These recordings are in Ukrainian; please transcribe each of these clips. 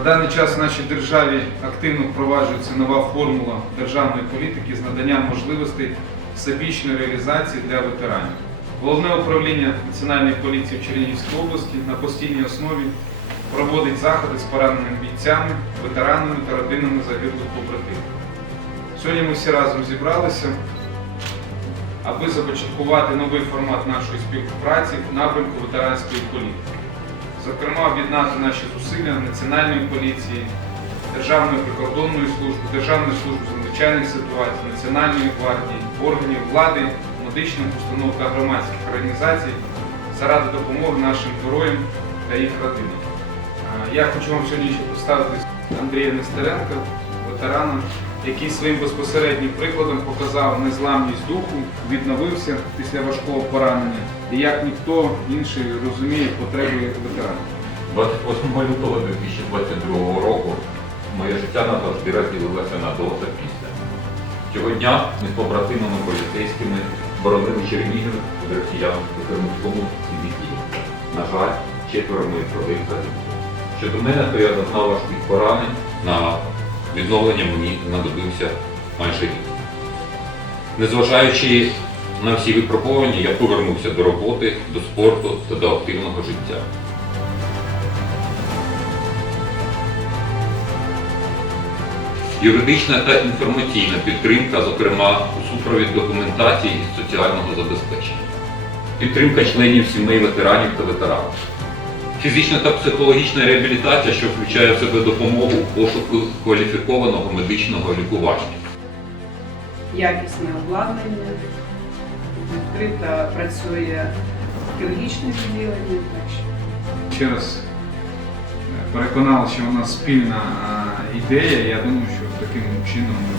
даний час в нашій державі активно впроваджується нова формула державної політики з наданням можливостей всебічної реалізації для ветеранів. Головне управління Національної поліції в Чернігівській області на постійній основі проводить заходи з пораненими бійцями, ветеранами та родинами загиблих побратимів. Сьогодні ми всі разом зібралися, аби започаткувати новий формат нашої співпраці в напрямку ветеранської політики. Зокрема, об'єднати наші зусилля Національної поліції, Державної прикордонної служби, Державної служби з надзвичайних ситуацій, Національної гвардії, органів влади, медичних установ та громадських організацій заради допомоги нашим героям та їх родинам. Я хочу вам сьогодні ще представити Андрія Нестеренка, ветерана, який своїм безпосереднім прикладом показав незламність духу, відновився після важкого поранення і як ніхто інший розуміє потреби ветеранів. 28 лютого 2022 року моє життя назавжди розділилося на до та після. Цього дня ми з побратимами поліцейськими боронили Чернігів від росіян у Кремльському цивіті. На жаль, четверо моїх родин загинули. Щодо мене, то я зазнав важких поранень. На відновлення мені знадобився майже рік. Незважаючи на всі випробування, я повернувся до роботи, до спорту та до активного життя. Юридична та інформаційна підтримка, зокрема у супровід документації і соціального забезпечення, підтримка членів сімей ветеранів та ветеранів, фізична та психологічна реабілітація, що включає в себе допомогу у пошуку кваліфікованого медичного лікування. якісне обладнання, відкрито працює хірургічне відділення. Ще раз е, переконали, що нас спільна е, ідея. Я думаю, що таким чином ми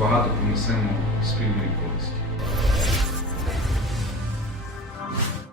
багато принесемо спільної користі.